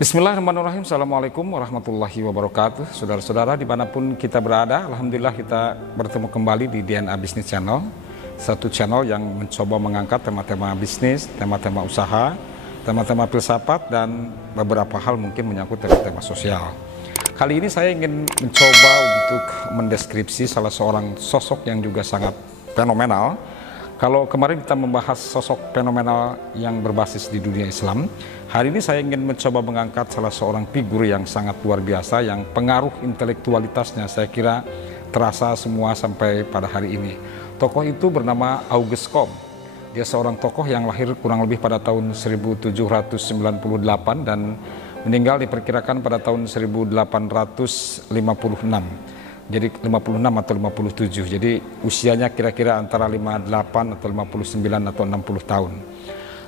Bismillahirrahmanirrahim. Assalamualaikum warahmatullahi wabarakatuh. Saudara-saudara dimanapun kita berada, Alhamdulillah kita bertemu kembali di DNA Business Channel. Satu channel yang mencoba mengangkat tema-tema bisnis, tema-tema usaha, tema-tema filsafat, dan beberapa hal mungkin menyangkut tema-tema sosial. Kali ini saya ingin mencoba untuk mendeskripsi salah seorang sosok yang juga sangat fenomenal. Kalau kemarin kita membahas sosok fenomenal yang berbasis di dunia Islam, hari ini saya ingin mencoba mengangkat salah seorang figur yang sangat luar biasa, yang pengaruh intelektualitasnya saya kira terasa semua sampai pada hari ini. Tokoh itu bernama Auguste Comte. Dia seorang tokoh yang lahir kurang lebih pada tahun 1798 dan meninggal diperkirakan pada tahun 1856. Jadi 56 atau 57, jadi usianya kira-kira antara 58 atau 59 atau 60 tahun.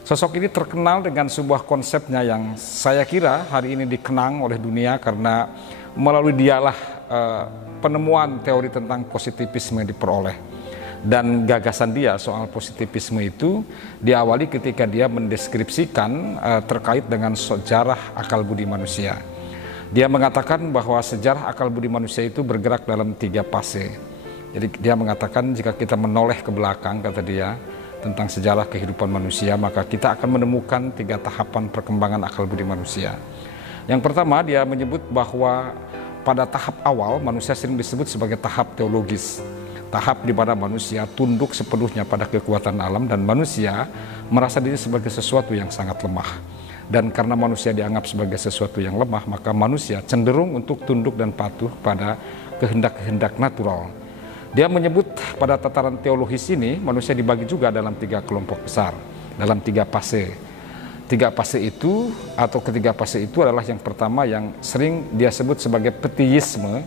Sosok ini terkenal dengan sebuah konsepnya yang saya kira hari ini dikenang oleh dunia karena melalui dialah penemuan teori tentang positivisme diperoleh. Dan gagasan dia soal positivisme itu diawali ketika dia mendeskripsikan terkait dengan sejarah akal budi manusia. Dia mengatakan bahwa sejarah akal budi manusia itu bergerak dalam 3 fase. Jadi dia mengatakan jika kita menoleh ke belakang, kata dia, tentang sejarah kehidupan manusia, maka kita akan menemukan 3 tahapan perkembangan akal budi manusia. Yang pertama, dia menyebut bahwa pada tahap awal manusia sering disebut sebagai tahap teologis. Tahap di mana manusia tunduk sepenuhnya pada kekuatan alam dan manusia merasa diri sebagai sesuatu yang sangat lemah. Dan karena manusia dianggap sebagai sesuatu yang lemah, maka manusia cenderung untuk tunduk dan patuh pada kehendak-kehendak natural. Dia menyebut pada tataran teologis ini, manusia dibagi juga dalam 3 kelompok besar, dalam 3 fase. 3 fase itu, atau ketiga fase itu adalah yang pertama yang sering dia sebut sebagai petiisme.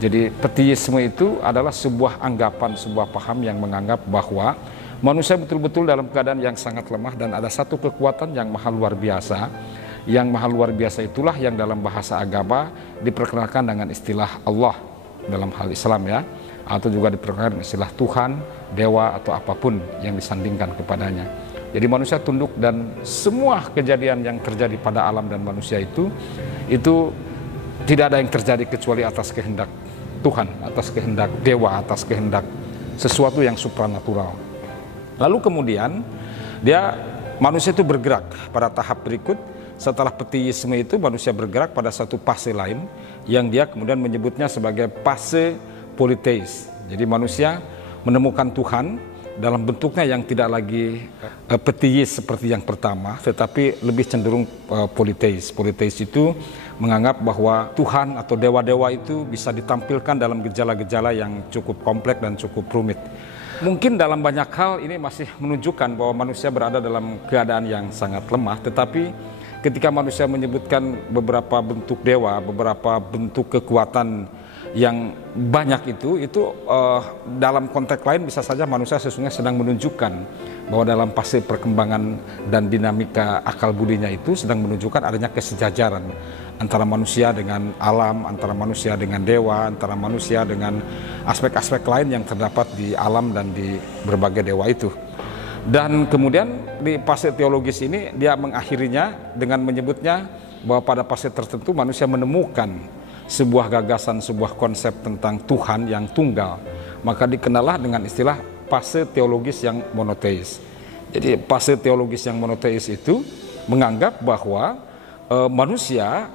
Jadi petiisme itu adalah sebuah anggapan, sebuah paham yang menganggap bahwa manusia betul-betul dalam keadaan yang sangat lemah dan ada satu kekuatan yang maha luar biasa. Yang maha luar biasa itulah yang dalam bahasa agama diperkenalkan dengan istilah Allah dalam hal Islam ya, atau juga diperkenalkan dengan istilah Tuhan, Dewa, atau apapun yang disandingkan kepadanya. Jadi manusia tunduk dan semua kejadian yang terjadi pada alam dan manusia itu tidak ada yang terjadi kecuali atas kehendak Tuhan, atas kehendak Dewa, atas kehendak sesuatu yang supranatural. Lalu kemudian manusia itu bergerak pada tahap berikut. Setelah petiisme itu manusia bergerak pada satu fase lain yang dia kemudian menyebutnya sebagai fase politeis. Jadi manusia menemukan Tuhan dalam bentuknya yang tidak lagi petiis seperti yang pertama, tetapi lebih cenderung politeis. Politeis itu menganggap bahwa Tuhan atau dewa-dewa itu bisa ditampilkan dalam gejala-gejala yang cukup kompleks dan cukup rumit. Mungkin dalam banyak hal ini masih menunjukkan bahwa manusia berada dalam keadaan yang sangat lemah, tetapi ketika manusia menyebutkan beberapa bentuk dewa, beberapa bentuk kekuatan yang banyak itu dalam konteks lain bisa saja manusia sesungguhnya sedang menunjukkan bahwa dalam fase perkembangan dan dinamika akal budinya itu sedang menunjukkan adanya kesejajaran antara manusia dengan alam, antara manusia dengan dewa, antara manusia dengan aspek-aspek lain yang terdapat di alam dan di berbagai dewa itu. Dan kemudian di fase teologis ini dia mengakhirinya dengan menyebutnya bahwa pada fase tertentu manusia menemukan sebuah gagasan, sebuah konsep tentang Tuhan yang tunggal, maka dikenalah dengan istilah fase teologis yang monoteis. Jadi fase teologis yang monoteis itu menganggap bahwa manusia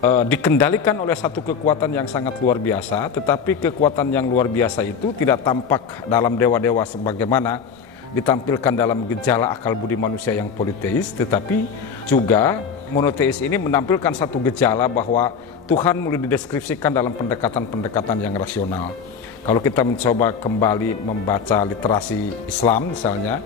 dikendalikan oleh satu kekuatan yang sangat luar biasa, tetapi kekuatan yang luar biasa itu tidak tampak dalam dewa-dewa sebagaimana ditampilkan dalam gejala akal budi manusia yang politeis, tetapi juga monoteis ini menampilkan satu gejala bahwa Tuhan mulai dideskripsikan dalam pendekatan-pendekatan yang rasional. Kalau kita mencoba kembali membaca literasi Islam misalnya,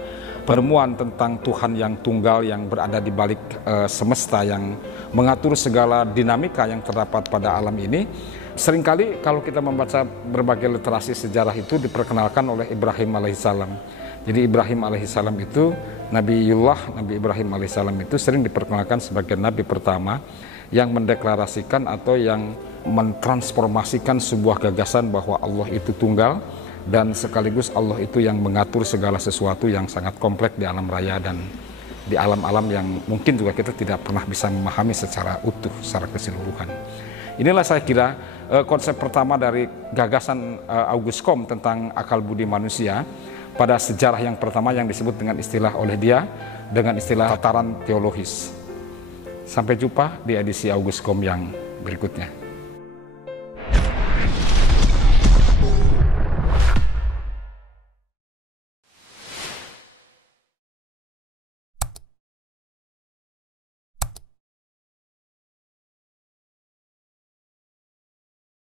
penemuan tentang Tuhan yang tunggal yang berada di balik semesta, yang mengatur segala dinamika yang terdapat pada alam ini, seringkali kalau kita membaca berbagai literasi sejarah itu diperkenalkan oleh Ibrahim alaihissalam. Jadi Ibrahim alaihissalam itu, Nabi Ibrahim alaihissalam itu sering diperkenalkan sebagai nabi pertama yang mendeklarasikan atau yang mentransformasikan sebuah gagasan bahwa Allah itu tunggal dan sekaligus Allah itu yang mengatur segala sesuatu yang sangat kompleks di alam raya dan di alam-alam yang mungkin juga kita tidak pernah bisa memahami secara utuh, secara keseluruhan. Inilah saya kira konsep pertama dari gagasan Auguste Comte tentang akal budi manusia pada sejarah yang pertama yang disebut dengan istilah oleh dia dengan istilah tataran teologis. Sampai jumpa di edisi Auguste Comte yang berikutnya.